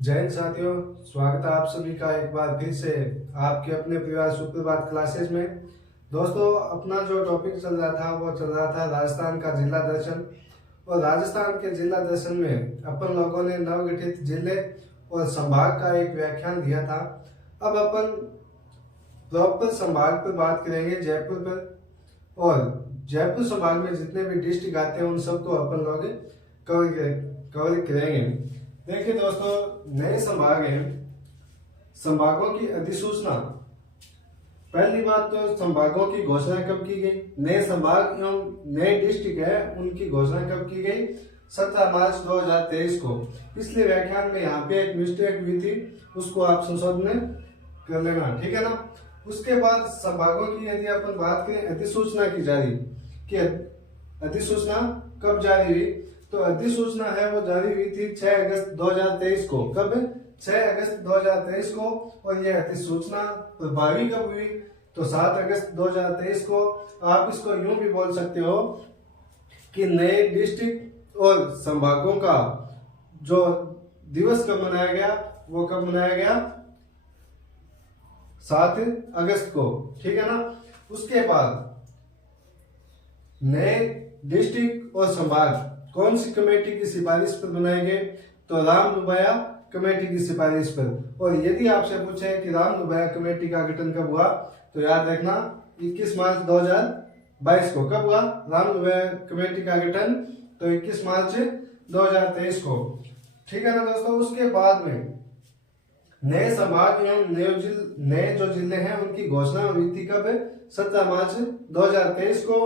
जय हिंद साथियों, स्वागत है आप सभी का एक बार फिर से आपके अपने परिवार सुप्रभात क्लासेज में। दोस्तों, अपना जो टॉपिक चल रहा था वो चल रहा था राजस्थान का जिला दर्शन। और राजस्थान के जिला दर्शन में अपन लोगों ने नवगठित जिले और संभाग का एक व्याख्यान दिया था। अब अपन प्रॉपर संभाग पर बात करेंगे, जयपुर पर। और जयपुर संभाग में जितने भी डिस्ट्रिक्ट आते हैं उन सबको अपन लोग कवर करेंगे। देखिए दोस्तों, नए संभाग हैं, संभागों की अधिसूचना। पहली बात तो संभागों की घोषणा कब की गई, नए संभाग एवं नए डिस्ट्रिक्ट है उनकी घोषणा कब की गई, 17 मार्च 2023 को। पिछले व्याख्यान में यहाँ पे एक मिस्टेक हुई थी, उसको आप संशोधन कर लेना, ठीक है ना। उसके बाद संभागों की यदि अपन बात करें अधिसूचना की जारी, कि अधिसूचना कब जारी हुई, तो अधिसूचना है वो जारी हुई थी 6 अगस्त 2023 को। कब? 6 अगस्त 2023 को। और यह अधिसूचना प्रभावी कब हुई, तो 7 अगस्त 2023 को। आप इसको यूं भी बोल सकते हो कि नए डिस्ट्रिक्ट और संभागों का जो दिवस कब मनाया गया, वो कब मनाया गया, 7 अगस्त को, ठीक है ना। उसके बाद नए डिस्ट्रिक्ट और संभाग कौन सी कमेटी की सिफारिश पर बनाए गए, तो राम दुबैया कमेटी की सिफारिश पर। और यदि आपसे पूछे कि राम दुबैया कमेटी का गठन कब हुआ, तो याद रखना 21 मार्च 2022 को। कब हुआ राम दुबैया कमेटी का गठन, तो 21 मार्च 2023 को, ठीक है ना दोस्तों। उसके बाद में नए संभाग एवं नए जो जिले हैं उनकी घोषणा हुई थी कब, 17 मार्च 2023 को।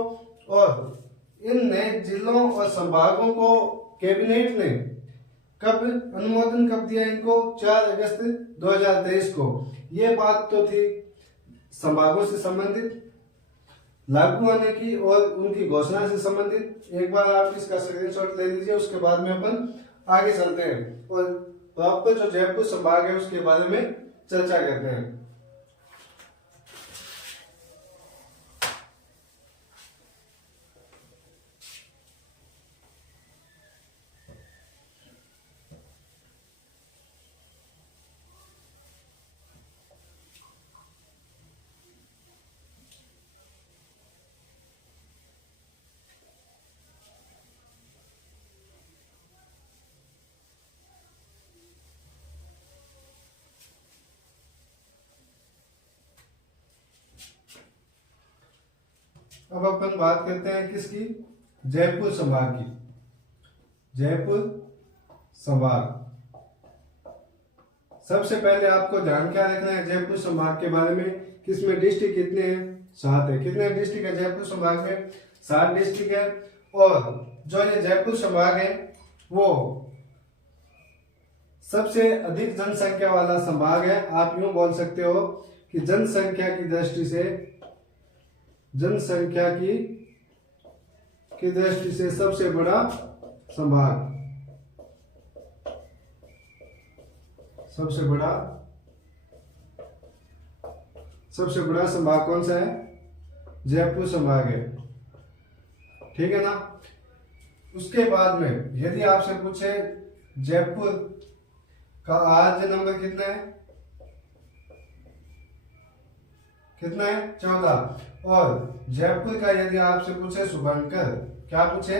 और इन नए जिलों और संभागों को कैबिनेट ने कब अनुमोदन कब दिया इनको, 4 अगस्त 2023 को। ये बात तो थी संभागों से संबंधित लागू होने की और उनकी घोषणा से संबंधित। एक बार आप इसका स्क्रीनशॉट ले लीजिए, उसके बाद में अपन आगे चलते हैं और प्रॉपर जो जयपुर संभाग है उसके बारे में चर्चा करते हैं। अब अपन बात करते हैं किसकी, जयपुर संभाग की। जयपुर संभाग, सबसे पहले आपको ध्यान क्या रखना है जयपुर संभाग के बारे में, किसमें डिस्ट्रिक्ट कितने हैं, 7 है। कितने डिस्ट्रिक्ट है जयपुर संभाग में, 7 डिस्ट्रिक्ट है। और जो ये जयपुर संभाग है वो सबसे अधिक जनसंख्या वाला संभाग है। आप यूं बोल सकते हो कि जनसंख्या की दृष्टि से, जनसंख्या की दृष्टि से सबसे बड़ा संभाग, सबसे बड़ा संभाग कौन सा है, जयपुर संभाग है, ठीक है ना। उसके बाद में यदि आपसे पूछे जयपुर का आज नंबर कितना है, 14। और जयपुर का यदि आपसे पूछे शुभंकर, क्या पूछे,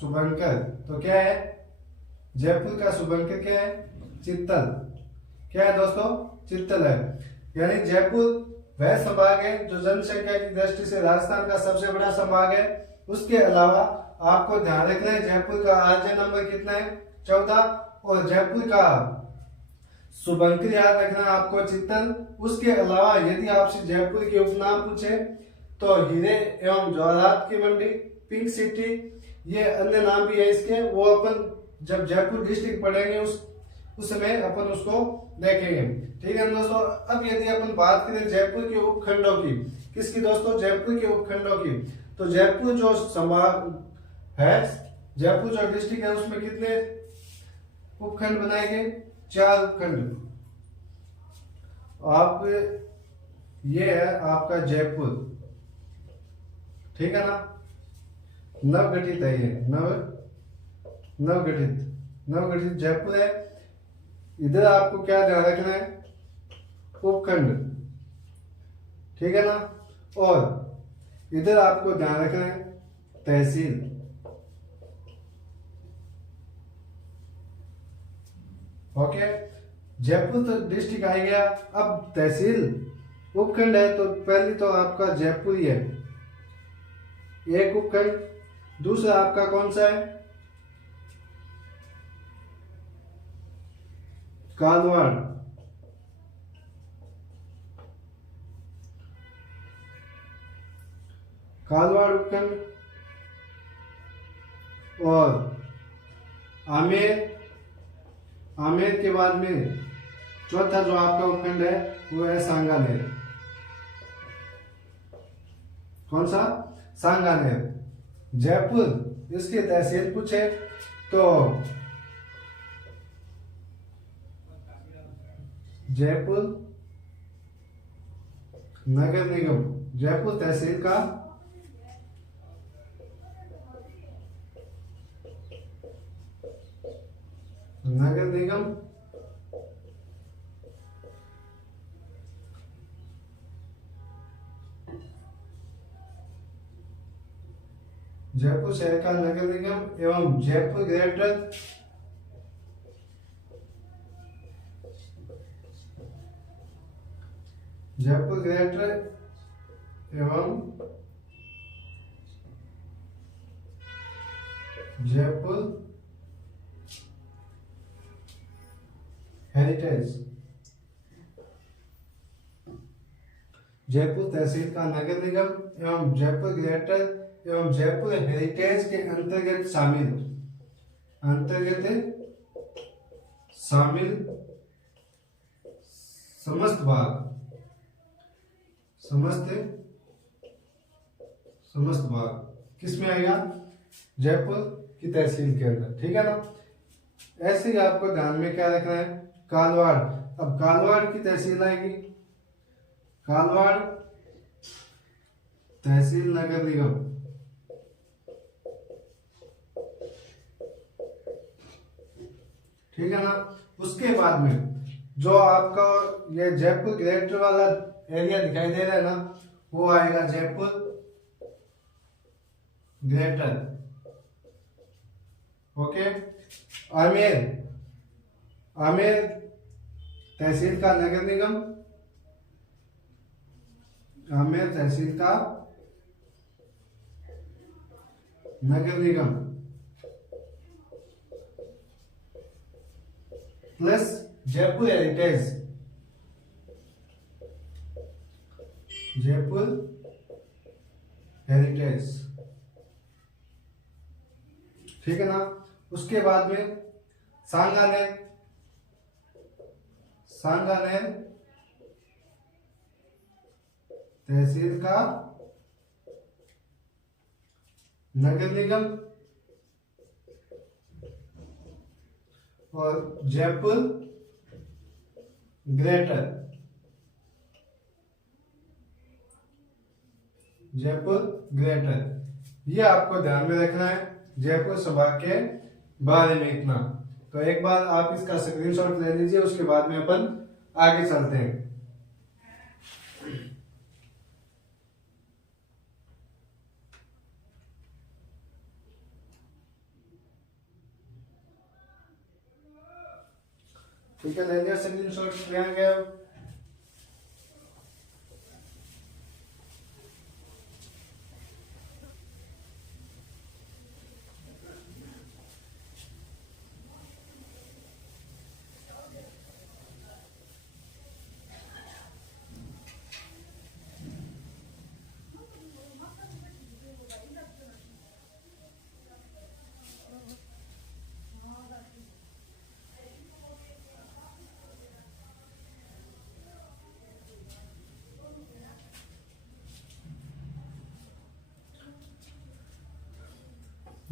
शुभंकर, तो क्या है जयपुर का शुभंकर, क्या है, चित्तल। क्या है दोस्तों, चित्तल है। यानी जयपुर वह संभाग है जो जनसंख्या की दृष्टि से राजस्थान का सबसे बड़ा संभाग है। उसके अलावा आपको ध्यान रखना है जयपुर का आरजे नंबर कितना है, 14। और जयपुर का शुभंकर याद रखना आपको, चित्तल। उसके अलावा यदि आपसे जयपुर के उपनाम पूछे तो हीरे एवं जवाहरात की मंडी, पिंक सिटी, ये अन्य नाम भी है इसके, वो अपन जब जयपुर डिस्ट्रिक्ट पढ़ेंगे उस समय अपन उसको देखेंगे, ठीक है दोस्तों। अब यदि अपन बात करें जयपुर के उपखंडों की, किसकी दोस्तों, जयपुर के उपखंडों की, तो जयपुर जो संभाग है, जयपुर जो डिस्ट्रिक्ट है उसमें कितने उपखंड बनाए गए, 4 उपखंड। आप ये है आपका जयपुर, ठीक है ना, नवगठित है ये, नवगठित जयपुर है। इधर आपको क्या ध्यान रखना है, उपखंड, ठीक है ना। और इधर आपको ध्यान रखना है तहसील। ओके, जयपुर तो डिस्ट्रिक्ट आ गया। अब तहसील उपखंड है, तो पहली तो आपका जयपुर ही है, एक उपखंड। दूसरा आपका कौन सा है, कालवाड़। कालवाड़ उपखंड। और आमेर, आमेर के बाद में चौथा जो आपका उपखंड है वो है सांगानेर। कौन सा, सांगानेर। जयपुर इसकी तहसील पूछे तो जयपुर नगर निगम, जयपुर तहसील का नगर निगम। जयपुर शहर का नगर निगम एवं जयपुर ग्रेटर जयपुर ग्रेटर एवं जयपुर हेरिटेज। जयपुर तहसील का नगर निगम एवं जयपुर ग्रेटर एवं जयपुर हेरिटेज के अंतर्गत शामिल समस्त भाग, समस्त भाग किस में आएगा, जयपुर की तहसील के अंदर, ठीक है ना। ऐसे ही आपको ध्यान में क्या रखना है, कालवाड़। अब कालवाड़ की तहसील आएगी, कालवाड़ तहसील नगर निगम, ठीक है ना। उसके बाद में जो आपका ये जयपुर ग्रेटर वाला एरिया दिखाई दे रहा है ना, वो आएगा जयपुर ग्रेटर। ओके, आमेर, आमेर तहसील का नगर निगम, आमेर तहसील का नगर निगम plus Jaipur heritage, Jaipur heritage, ठीक है ना। उसके बाद में सांगानेर, सांगानेर तहसील का नगर निगम और जयपुर ग्रेटर, जयपुर ग्रेटर। ये आपको ध्यान में रखना है जयपुर संभाग के बारे में इतना। तो एक बार आप इसका स्क्रीनशॉट ले लीजिए, उसके बाद में अपन आगे चलते हैं। ठीक है, ले लिया स्क्रीनशॉट, ले गया।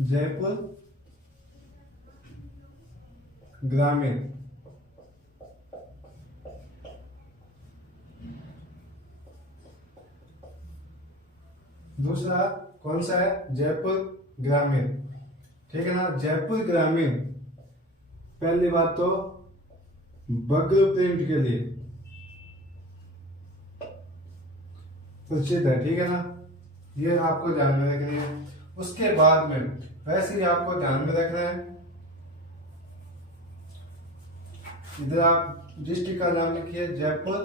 जयपुर ग्रामीण, दूसरा कौन सा है, जयपुर ग्रामीण, ठीक है ना। जयपुर ग्रामीण पहली बात तो बगलू प्रिंट के लिए प्रसिद्ध है, ठीक है ना। ये आपको ध्यान में रखनी है। उसके बाद में वैसे ही आपको ध्यान में रखना है, इधर आप डिस्ट्रिक्ट का नाम लिखिए जयपुर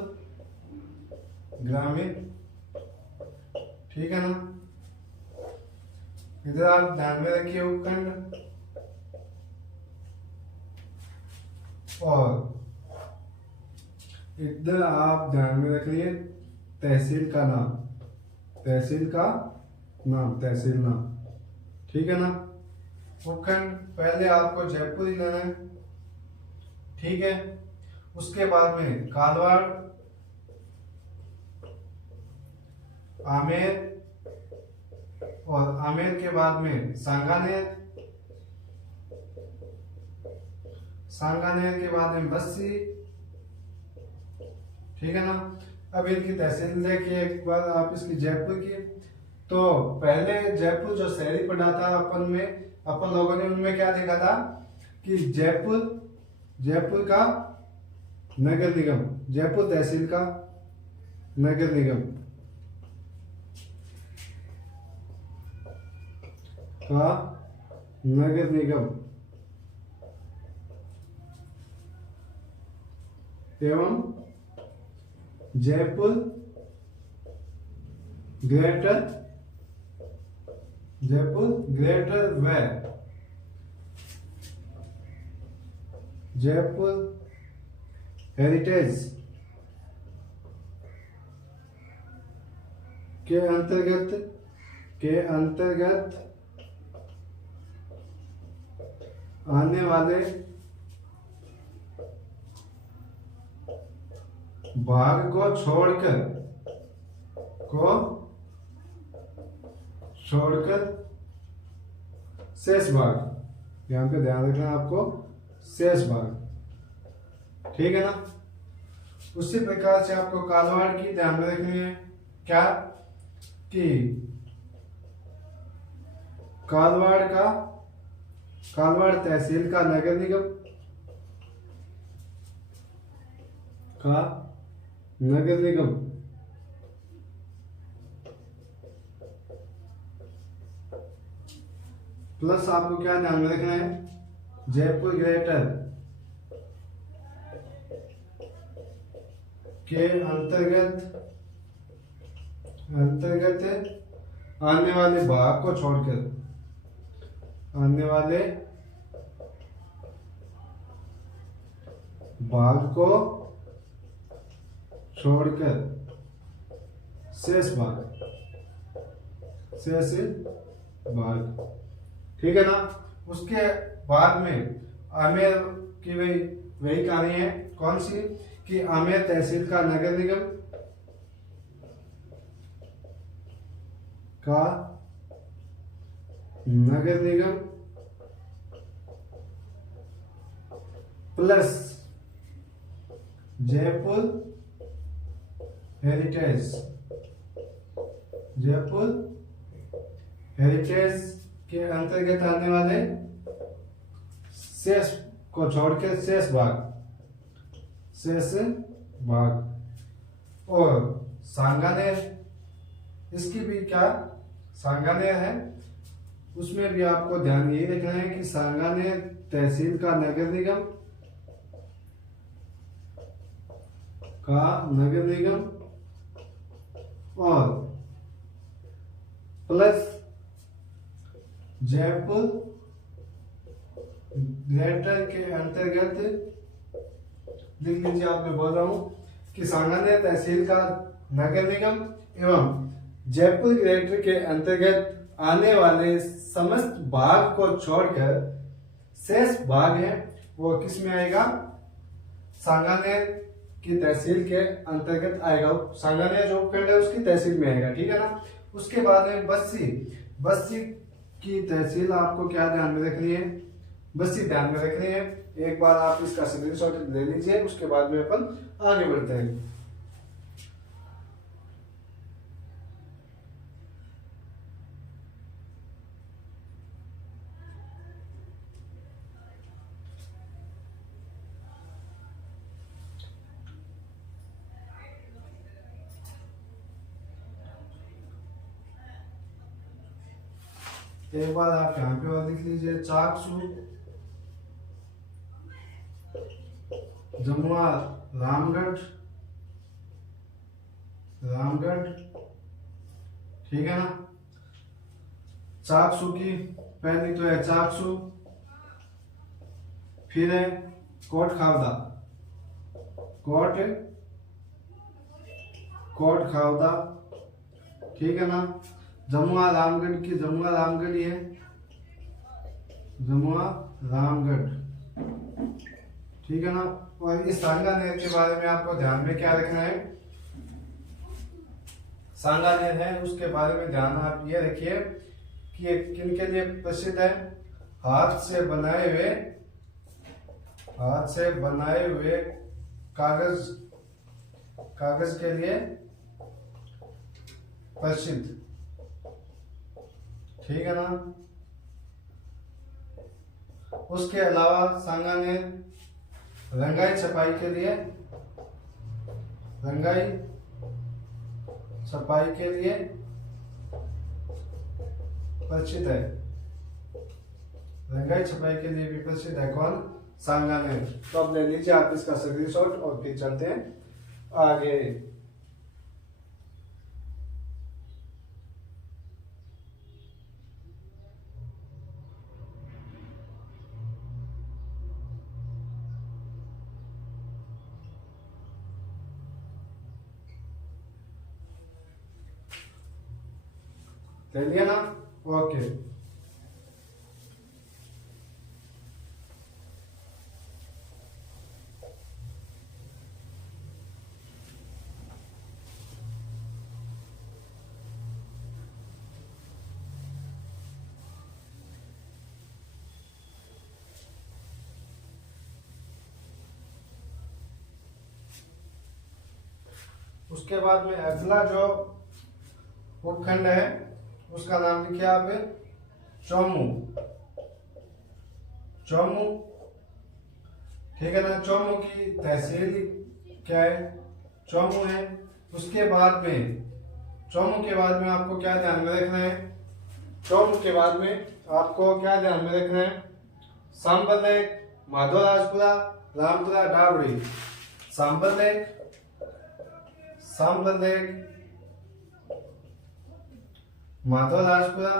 ग्रामीण, ठीक है ना। इधर आप ध्यान में रखिए उपखंड, और इधर आप ध्यान में रखिए तहसील का नाम, तहसील का नाम, तहसील नाम, ठीक है ना। उपखंड पहले आपको जयपुर ही लेना है, ठीक है। उसके बाद में कालवाड़, आमेर, और आमेर के बाद में सांगानेर, सांगानेर के बाद में बस्सी, ठीक है ना। अब इनकी तहसील देखिए एक बार आप इसकी जयपुर की। तो पहले जयपुर जो शहरी पढ़ा था अपन लोगों ने उनमें क्या देखा था कि जयपुर का नगर निगम, जयपुर तहसील का नगर निगम का नगर निगम एवं जयपुर ग्रेटर व जयपुर हेरिटेज के अंतर्गत आने वाले भाग को छोड़कर शेष भाग, यहाँ पे ध्यान रखना है आपको, शेष भाग, ठीक है ना। उसी प्रकार से आपको कालवाड़ की ध्यान में रखनी है, क्या कि कालवाड़ तहसील का नगर निगम का नगर निगम प्लस आपको क्या ध्यान में रखना है, जयपुर ग्रेटर के अंतर्गत आने वाले भाग को छोड़कर, आने वाले भाग को छोड़कर शेष भाग, ठीक है ना। उसके बाद में आमेर की वही कहानी है, कौन सी, कि आमेर तहसील का नगर निगम का नगर निगम प्लस जयपुर हेरिटेज के अंतर्गत आने वाले शेष को छोड़कर शेष भाग, और सांगानेर, इसकी भी क्या सांगानेर है, उसमें भी आपको ध्यान यही रखना है कि सांगानेर तहसील का नगर निगम और प्लस जयपुर ग्रेटर के अंतर्गत, लिख लीजिए, आप मैं बोल रहा हूं कि सांगानेर तहसील का नगर निगम एवं जयपुर ग्रेटर के अंतर्गत आने वाले समस्त भाग को छोड़कर शेष भाग है वो किस में आएगा, सांगानेर की तहसील के अंतर्गत आएगा। सांगानेर जो उपखंड है उसकी तहसील में आएगा, ठीक है ना। उसके बाद में बस्सी की तहसील आपको क्या ध्यान में रखनी है, बस्सी ध्यान में रखनी है। एक बार आप इसका स्क्रीनशॉट ले लीजिए, उसके बाद में अपन आगे बढ़ते हैं। एक बार आप यहाँ पे और लिख लीजिए, चाकसू, जमुआ, रामगढ़, रामगढ़, ठीक है ना। चाकसू की पहली तो है चाकसू, फिर है कोट खावदा, कोट खावदा, ठीक है ना। जमुआ रामगढ़ की जमुआ रामगढ़ ही है, जमुआ रामगढ़, ठीक है ना। और इस सांगा नहर के बारे में आपको ध्यान में क्या रखना है, सांगा नहर है उसके बारे में ध्यान आप ये रखिए कि ये किन के लिए प्रसिद्ध है, हाथ से बनाए हुए कागज के लिए प्रसिद्ध, ठीक है ना। उसके अलावा सांगा ने रंगाई छपाई के लिए प्रसिद्ध है, रंगाई छपाई के लिए भी प्रसिद्ध है कौन, सांगा ने। तो अब ले लीजिए आप इसका स्क्रीनशॉट और फिर चलते हैं आगे। ले लिया ना, ओके। उसके बाद में अगला जो उपखंड है उसका नाम लिखिए आप, चौमू, ठीक है ना। चौमू की तहसील क्या है, चौमू है। उसके बाद में चौमू के बाद में आपको क्या ध्यान में रखना है, चौमू के बाद में आपको क्या ध्यान में रखना है, सांबर लेक, माधोराजपुरा, रामपुरा, डावड़ी, सांबर लेक, माधोराजपुरा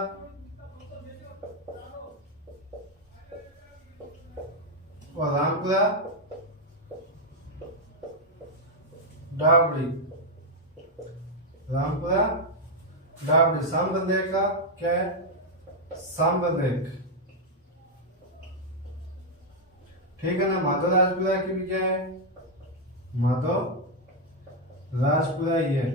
और रामपुरा, डावड़ी, सांबर लेक का क्या है, सांबर लेक, ठीक है ना। माधोराजपुरा की भी क्या है, राजपुरा ही है,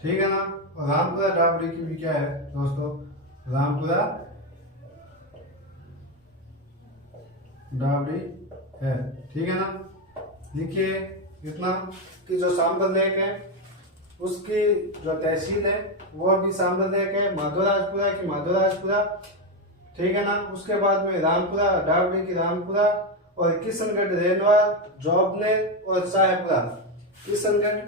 ठीक है ना। और रामपुरा डाबड़ी की भी क्या है दोस्तों, रामपुरा डाबड़ी है, ठीक है ना। देखिए इतना कि जो सांबर लेक है उसकी जो तहसील है वो भी सांबर लेक है, माधोराजपुरा की माधोराजपुरा, ठीक है ना। उसके बाद में रामपुरा डाबड़ी की रामपुरा, और किशनगढ़, रेनवाल, जोबने और शाहपुरा, किशनगढ़,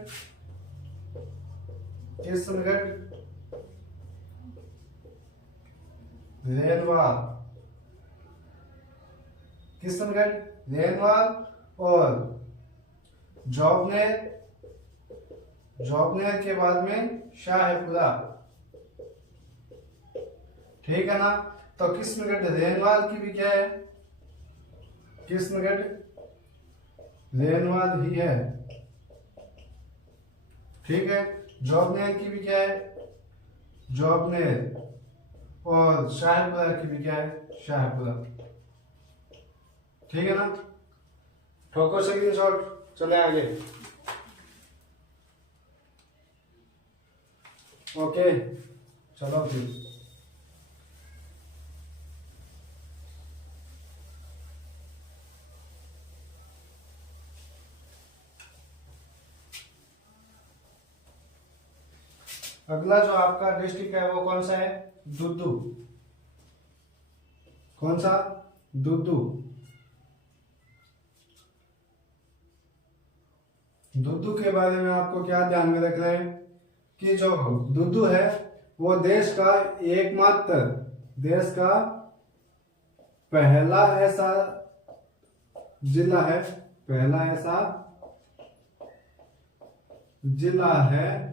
रेनवाल, किशनगढ़, रेनवाल और जोबनेर के बाद में शाहपुरा, ठीक है ना। तो किशनगढ़ रेनवाल की भी क्या है, किशनगढ़ रेनवाल ही है, ठीक है। जोबनेर की भी क्या है, जोबनेर, और शाहपुरा की भी क्या है, शाहपुरा, ठीक है ना। ठोको स्क्रीनशॉट, चले आगे। ओके चलो फिर अगला जो आपका डिस्ट्रिक्ट है वो कौन सा है, दुद्दू, कौन सा, दुद्दू। दुद्दू के बारे में आपको क्या ध्यान में रखना है कि जो दुद्दू है वो देश का एकमात्र देश का पहला ऐसा जिला है, पहला ऐसा जिला है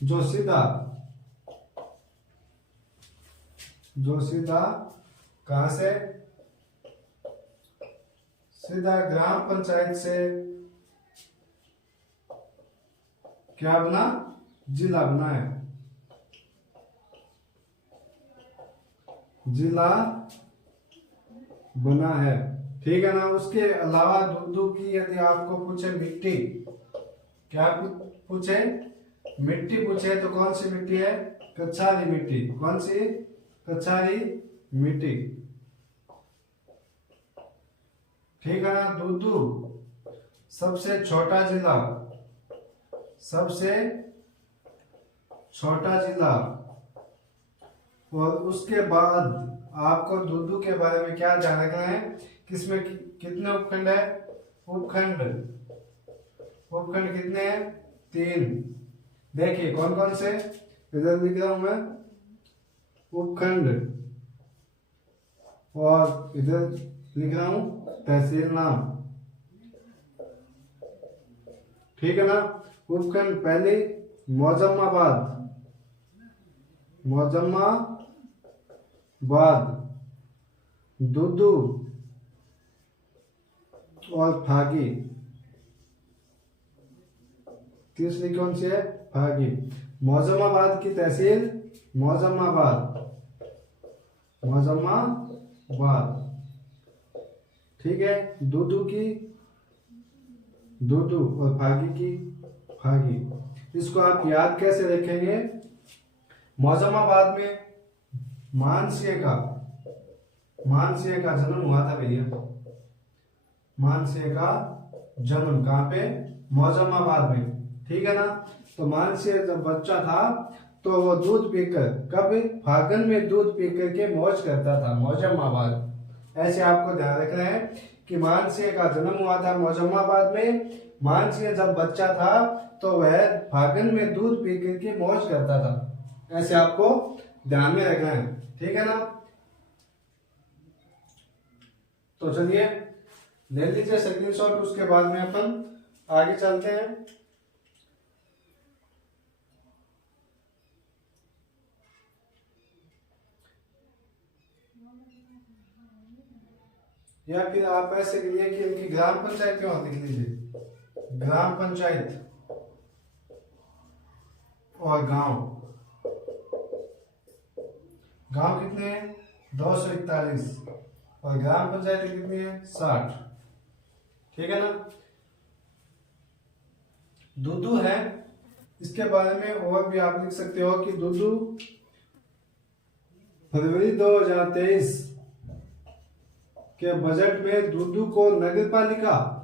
जो सीधा कहां से, सीधा ग्राम पंचायत से क्या बना, जिला बना है, जिला बना है। ठीक है ना। उसके अलावा दूधू की यदि आपको पूछे मिट्टी, क्या पूछे, मिट्टी पूछे तो कौन सी मिट्टी है, कछारी मिट्टी। कौन सी, कछारी मिट्टी। ठीक है ना। दूधू सबसे छोटा जिला, सबसे छोटा जिला। और उसके बाद आपको दूधू के बारे में क्या ध्यान रखना है, किसमें कितने उपखंड है, उपखंड, उपखंड कितने हैं, 3। देखिए कौन कौन से, इधर लिख रहा हूं मैं उपखंड, और इधर लिख रहा हूं तहसील नाम। ठीक है ना। उपखंड पहले मौजम्माबाद, दूधू और फागी। तीसरी कौन सी है, फागी। मौजम्माबाद की तहसील मौजम्माबाद, ठीक है। दूधू की दूधू और फागी की फागी। इसको आप याद कैसे रखेंगे, मौजम्माबाद में मानसिंह का जन्म हुआ था भैया। मानसिंह का जन्म कहाँ पे, मौजम्माबाद में। ठीक है ना। तो मानसिंह जब बच्चा था तो वो दूध पीकर, कब, फागुन में दूध पीकर के मौज करता था, मौजम्माबाद। ऐसे आपको ध्यान रखना है कि मानसिंह का जन्म हुआ था मौजम्माबाद में। मानसिंह जब बच्चा था तो वह फागुन में दूध पीकर के मौज करता था। ऐसे आपको ध्यान में रखना है। ठीक है ना। तो चलिए ले लीजिए स्क्रीनशॉट, उसके बाद में अपन आगे चलते हैं। या फिर आप ऐसे करिए कि इनकी ग्राम पंचायत क्यों लिख लीजिए, ग्राम पंचायत और गांव। गांव कितने हैं, 241, और ग्राम पंचायत कितनी है, 60। ठीक है ना। दूधू है, इसके बारे में और भी आप लिख सकते हो कि दूधू फरवरी 2023 के बजट में दूधू को नगर पालिका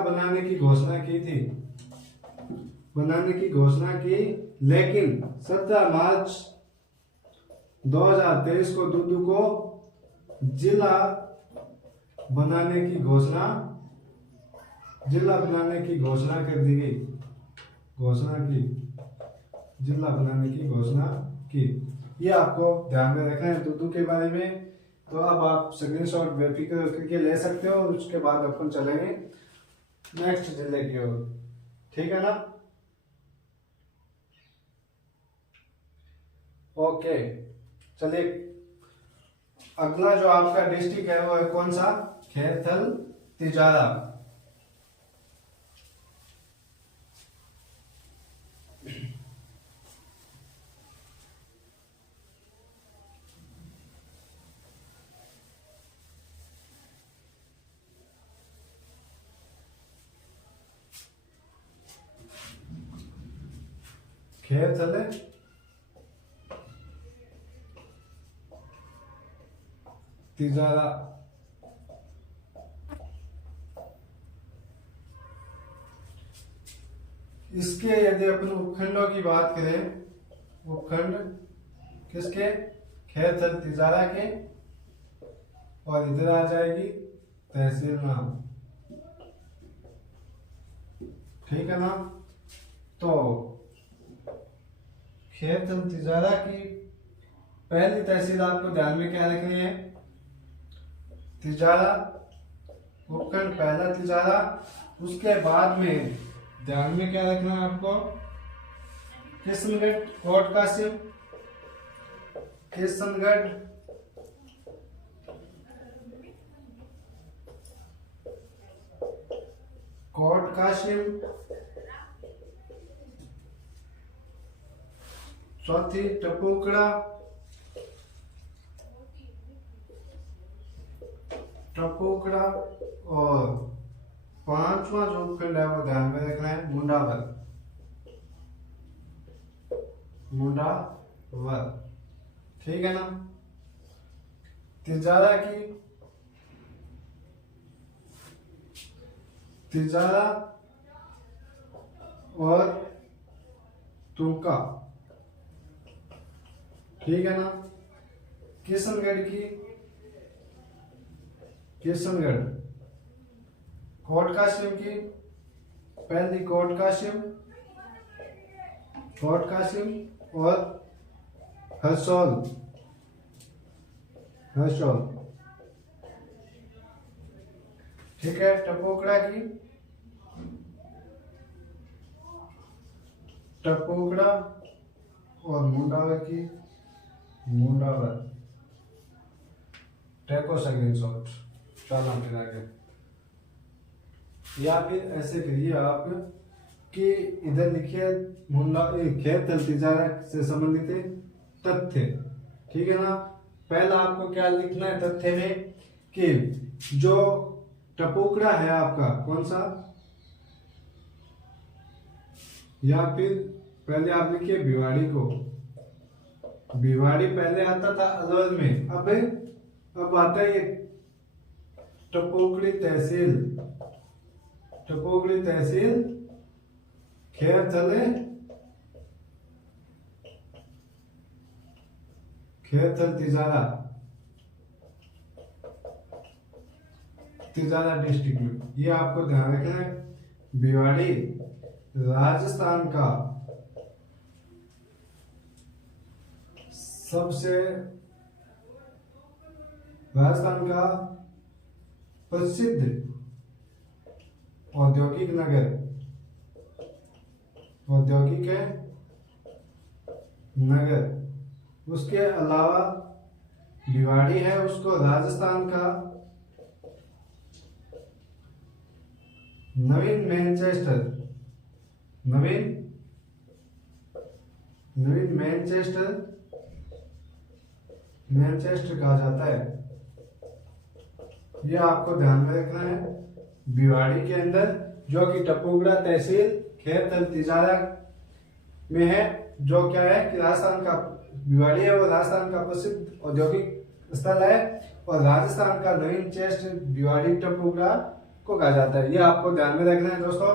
बनाने की घोषणा की, लेकिन 17 मार्च 2023 को दूधू को जिला बनाने की घोषणा कर दी गई, जिला बनाने की घोषणा की। ये आपको ध्यान में रखना है दूधू के बारे में। तो अब आप स्क्रीनशॉट बेफिक्र करके ले सकते हो, और उसके बाद अपन चलेंगे नेक्स्ट जिले की ओर। ठीक है ना। ओके चलिए, अगला जो आपका डिस्ट्रिक्ट है वो है कौन सा, खैरथल तिजारा। खैरथल तिजारा। इसके यदि अपन उपखंडों की बात करें, उपखंड किसके, खैरथल तिजारा के, और इधर आ जाएगी तहसील नाम। ठीक है ना। तो खेतल तिजारा की पहली तहसील आपको ध्यान में क्या रखनी है? तिजारा, उपखंड पहला तिजारा। उसके बाद में ध्यान में क्या रखना है आपको? किशनगढ़, कोट कासिम, किशनगढ़, कोट कासिम। चौथी टपुकड़ा, टपुकड़ा। और पांचवा जो उपखंड है वो ध्यान में रखना है, मुंडावर, मुंडावर। ठीक है ना। तिजारा की, तिजारा और तुमका, ठीक है ना। किशनगढ़ की, किशनगढ़, कोट कासिम की, पहली कोट कासिम, कोट कासिम और हसौल, हसौल। ठीक है। टपोकड़ा की, टपोकड़ा और मुंडावर की, मुंडावर। टेको सेकंड शॉट। चलो फिर आगे। या फिर ऐसे करिए आप कि इधर लिखिए मुंडा खेतल तिजारा से संबंधित तथ्य। ठीक है ना। पहला आपको क्या लिखना है तथ्य में कि जो टपोकड़ा है आपका कौन सा, या फिर पहले आप लिखिए भिवाड़ी को। भिवाड़ी पहले आता था अलवर में, अब आता है ये टपोकड़ी तहसील, टपोकड़ी तहसील खेरथल, खेरथल तिजारा, तिजारा डिस्ट्रिक्ट में। ये आपको ध्यान रखना है। भिवाड़ी राजस्थान का सबसे, राजस्थान का प्रसिद्ध औद्योगिक नगर, औद्योगिक नगर। उसके अलावा भिवाड़ी है, उसको राजस्थान का नवीन मैनचेस्टर, नवीन, नवीन मैनचेस्टर, मैनचेस्टर कहा जाता है। यह आपको ध्यान में रखना है। भिवाड़ी के अंदर, जो कि टपोकड़ा तहसील खेरथल तिजारा में है, जो क्या है कि राजस्थान का, भिवाड़ी है वो राजस्थान का प्रसिद्ध औद्योगिक स्थल है, और राजस्थान का नवीन चेस्ट भिवाड़ी टपोकड़ा को कहा जाता है। यह आपको ध्यान में रखना है दोस्तों।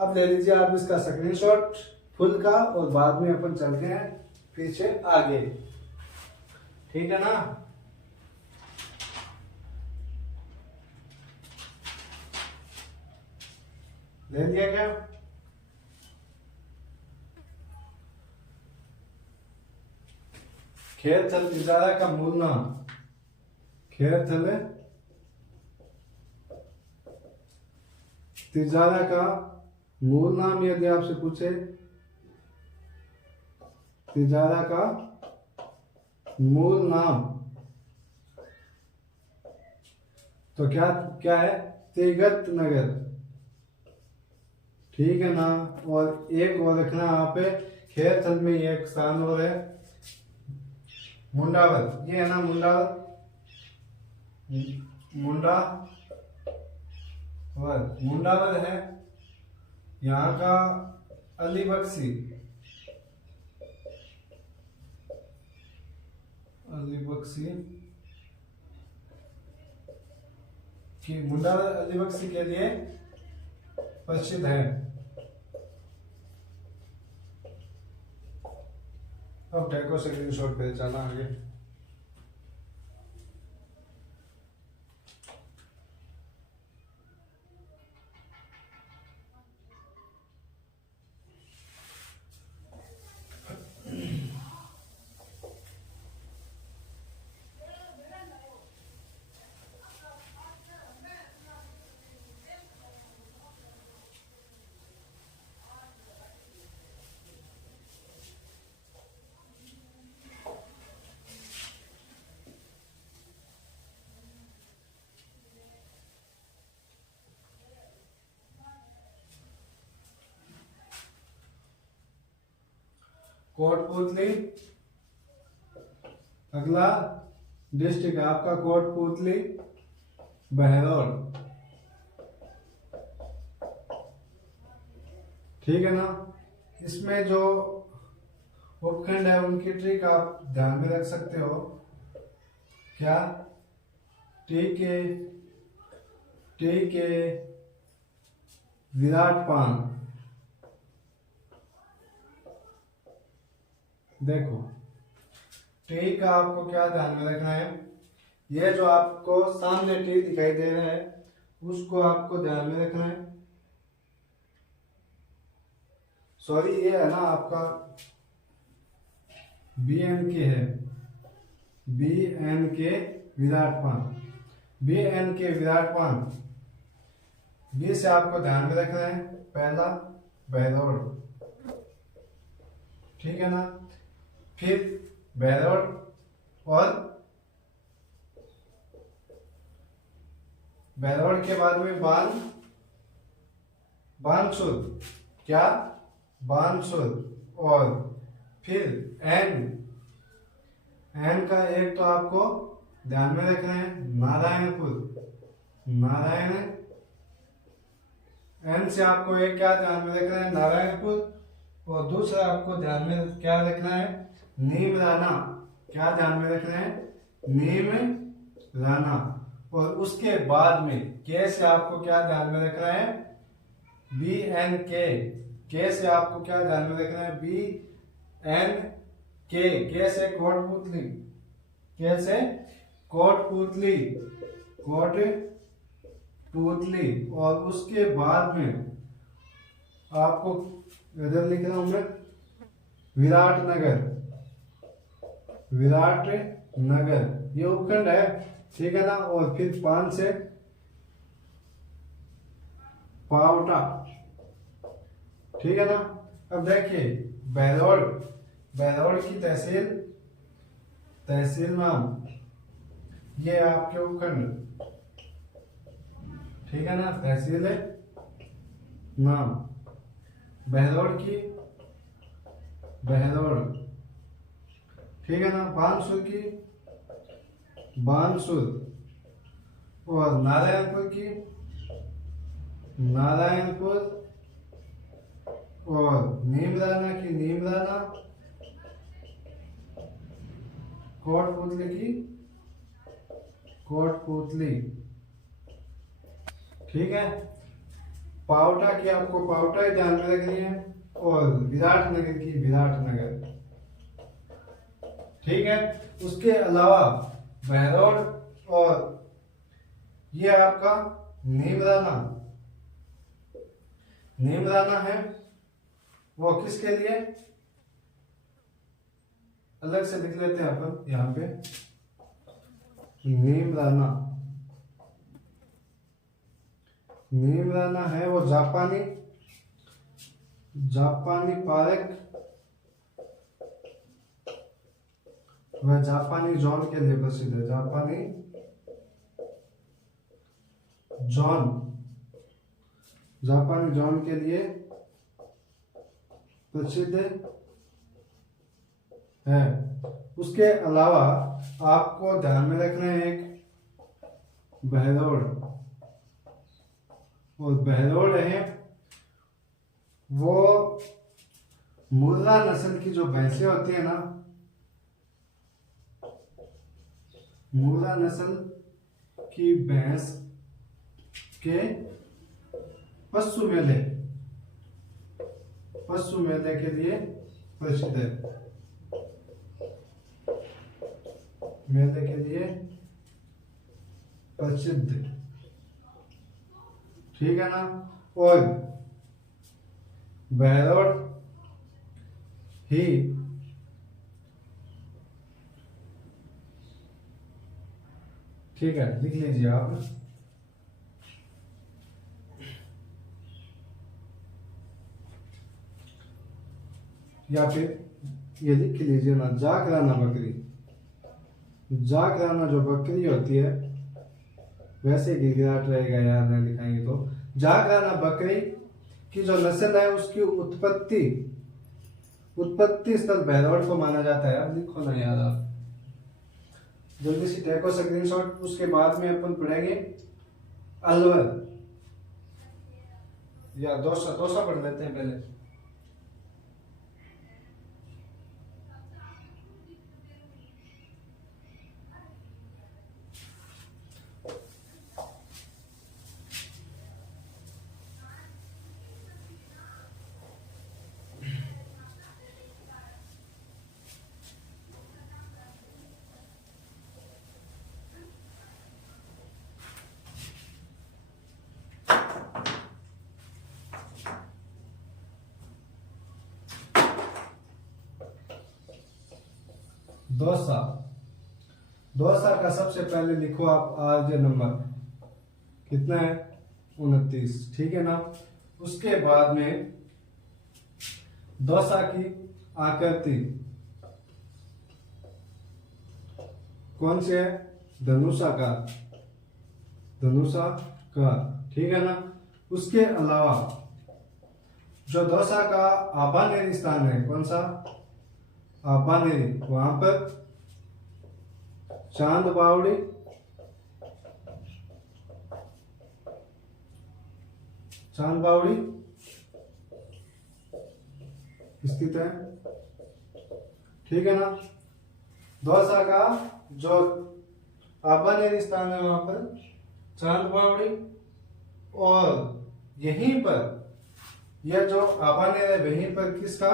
अब ले लीजिए आप इसका स्क्रीनशॉट फुल का, और बाद में अपन चलते हैं पीछे आगे। ठीक है ना। ले लिया क्या? खेरथल तिजारा का मूल नाम, खेरथल तिजारा का मूल नाम यदि आपसे पूछे, तिजारा का मूल नाम, तो क्या क्या है? तिगत नगर। ठीक है ना। और एक और रखना आप, खेरथल में एक स्थान और है, मुंडावर। ये है ना मुंडावर, मुंडावर है यहाँ का अलीबख्शी, अलीबख्शी की, मुंडावर अलीबख्शी के लिए प्रसिद्ध है। अब टेको स्क्रीनशॉट पे चला आगे। कोटपुतली। अगला डिस्ट्रिक्ट है आपका कोटपुतली बहरौल। ठीक है ना। इसमें जो उपखंड है उनकी ट्रिक आप ध्यान में रख सकते हो। क्या? टीके, टीके, विराटपान। देखो टी का आपको क्या ध्यान में रखना है, ये जो आपको सामने टी दिखाई दे रहा है उसको आपको ध्यान में रखना है। सॉरी ये है ना आपका बी एन के है, बी एन के विराटपान, बी एन के विराटपान। बी से आपको ध्यान में रखना है पहला बहरौल। ठीक है ना। फिर बहरौल और बहरौल के बाद में बानसूर। क्या? बानसूर। और फिर एन का एक तो आपको ध्यान में रखना है नारायणपुर, नारायण। एन से आपको एक क्या ध्यान में रखना है नारायणपुर, और दूसरा आपको ध्यान में क्या रखना है नीमराना। क्या ध्यान में रखना है नीमराना। और उसके बाद में के से आपको क्या ध्यान में रखना है बी एन के से आपको क्या ध्यान में रखना है बी एन के से कोटपुतली, के से कोटपुतली, कोटपुतली। और उसके बाद में आपको इधर लिख रहा हूं मैं विराटनगर, विराटनगर ये उपखंड है। ठीक है ना। और फिर पान से पावटा। ठीक है ना। अब देखिए बहरौल, बहरौल की तहसील नाम ये आपके उपखंड। ठीक है ना। तहसील नाम बहरौल की बहरौल। ठीक है ना। बानसूर की बानसूर। और नारायणपुर की नारायणपुर। और नीमराना की नीमराना। कोटपुतली की कोटपुतली। ठीक है। पावटा की आपको पावटा ही ध्यान में रखनी है, और विराटनगर की विराटनगर। ठीक है। उसके अलावा बहरौल और ये आपका नीमराना, नीमराना है वो किसके लिए अलग से लिख लेते हैं अपन यहाँ पे नीमराना। नीमराना है वो जापानी पार्क वह जापानी जॉन के लिए प्रसिद्ध है। जापानी जॉन के लिए प्रसिद्ध है। उसके अलावा आपको ध्यान में रखना है एक बहरौल। और बहरौल है वो मुर्रा नस्ल की जो भैंसें होती है ना, मुर्रा नस्ल की भैंस के पशु मेले के लिए प्रसिद्ध है। मेले के लिए प्रसिद्ध। ठीक है ना। और बहरौल ही ठीक है, लिख लीजिए आप। या फिर ये लिख लीजिए ना जागराना बकरी। जागराना जो बकरी होती है, वैसे गिरगिराट रहेगा यार नहीं लिखाएंगे तो। जागराना बकरी की जो नस्ल है उसकी उत्पत्ति स्थल बहरौल को माना जाता है। अब लिखो ना यार आप जल्दी से, टेको स्क्रीनशॉट। उसके बाद में अपन पढ़ेंगे अलवर, या दौसा, दौसा पढ़ लेते हैं पहले। दौसा, दौसा का सबसे पहले लिखो आप आर्य नंबर कितना है, 29, ठीक है ना। उसके बाद में दौसा की आकृति कौन से है, धनुषाकार, धनुषाकार, ठीक है ना। उसके अलावा जो दौसा का आभानेरी स्थान है, कौन सा, आभानेरी, वहां पर चांद बावड़ी, चांद बावड़ी स्थित है, ठीक है ना। दौसा का जो आभानेरी स्थान है वहां पर चांद बावड़ी, और यहीं पर यह जो आभानेर है वहीं पर किसका,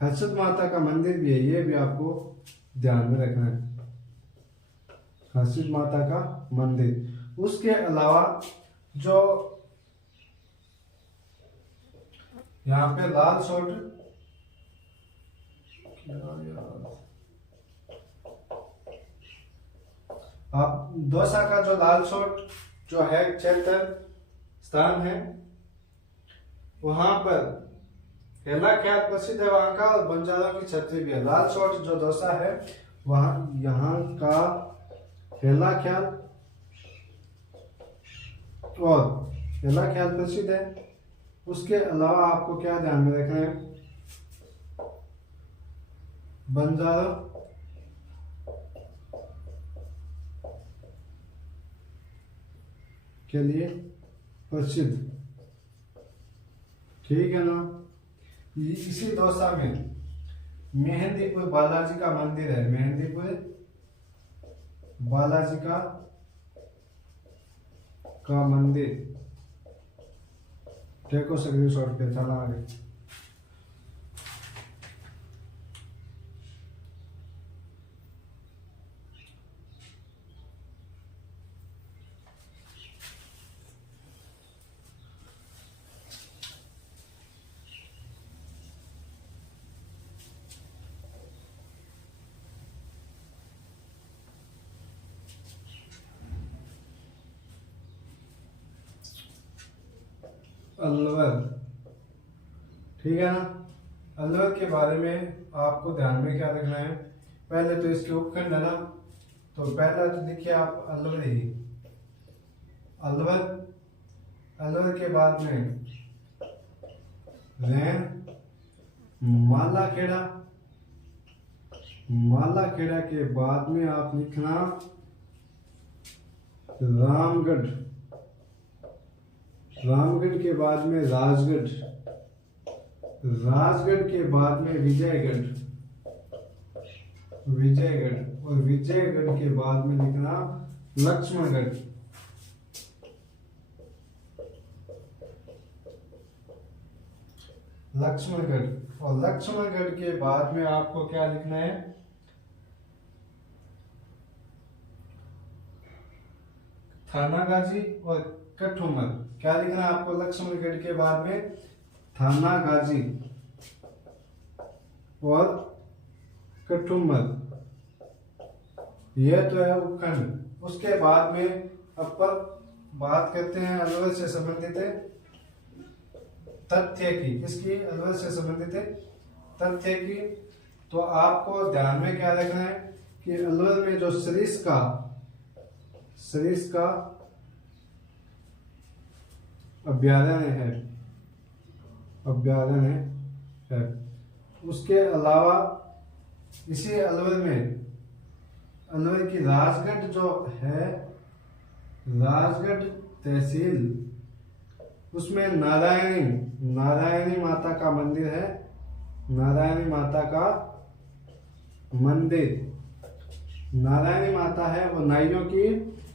हर्षद माता का मंदिर भी है, ये भी आपको ध्यान में रखना है, हर्षद माता का मंदिर। उसके अलावा जो यहाँ पे लाल सोट, आप दौसा का जो लाल सोट जो है क्षेत्र स्थान है, वहां पर हेला ख्याल प्रसिद्ध है वहां का, और बंजारों की छतरी भी है। लाल सोट जो दौसा है वहां, यहाँ का हेला ख्याल और हेला ख्याल प्रसिद्ध है। उसके अलावा आपको क्या ध्यान में रखना है, बंजारा के लिए प्रसिद्ध, ठीक है ना। इसी दौसा में मेहंदीपुर बालाजी का मंदिर है, मेहंदीपुर बालाजी का मंदिर, देखो स्क्रीनशॉट पे, चला आगे। अलवर, ठीक है ना। अलवर के बारे में आपको ध्यान में क्या रखना है, पहले तो इसके उपखंड है ना, तो पहला तो देखिए आप अलवर ही, अलवर, अलवर के बाद में रैन, मालाखेड़ा, मालाखेड़ा के बाद में आप लिखना रामगढ़, रामगढ़ के बाद में राजगढ़, राजगढ़ के बाद में विजयगढ़, विजयगढ़, और विजयगढ़ के बाद में लिखना लक्ष्मणगढ़, लक्ष्मणगढ़, और लक्ष्मणगढ़ के बाद में आपको क्या लिखना है, थानागाजी और कठुमल। क्या लिखना है आपको लक्ष्मणगढ़ के बाद में, थानागाजी और कठुमल, यह तो है उपखंड। उसके बाद में अपन बात करते हैं अलवर से संबंधित तथ्य की, किसकी, अलवर से संबंधित तथ्य की। तो आपको ध्यान में क्या रखना है कि अलवर में जो सरिस्का, सरिस्का अभ्यारण्य है, अभ्यारण्य है, उसके अलावा इसी अलवर की राजगढ़ जो है, राजगढ़ तहसील, उसमें नारायणी माता का मंदिर है। नारायणी माता का मंदिर, नारायणी माता है वो नाइयों की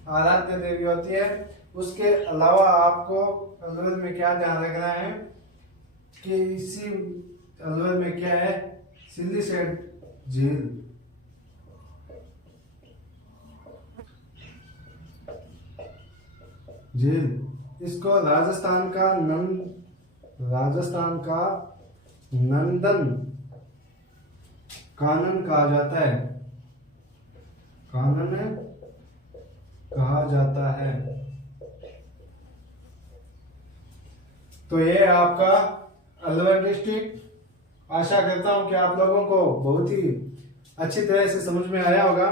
आराध्य देवी होती है। उसके अलावा आपको अलवर में क्या ध्यान रखना है कि इसी अलवर में क्या है, सिल्लीसेठ झील। इसको राजस्थान का नंदन कानन कहा जाता है, कानन कहा जाता है। तो ये आपका अलवर डिस्ट्रिक्ट, आशा करता हूं कि आप लोगों को बहुत ही अच्छी तरह से समझ में आया होगा।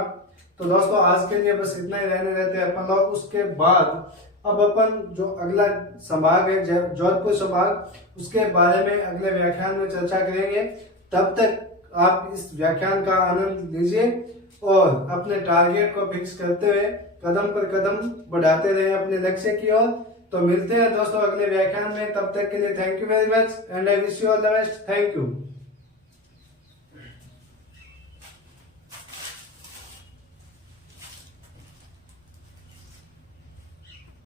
तो दोस्तों आज के लिए बस इतना ही रहने देते हैं अपन लोग। उसके बाद अब अपन जो अगला संभाग है जोधपुर संभाग, उसके बारे में अगले व्याख्यान में चर्चा करेंगे। तब तक आप इस व्याख्यान का आनंद लीजिए और अपने टारगेट को फिक्स करते हुए कदम पर कदम बढ़ाते रहे अपने लक्ष्य की ओर। तो मिलते हैं दोस्तों अगले व्याख्यान में, तब तक के लिए thank you very much and I wish you all the best. Thank you.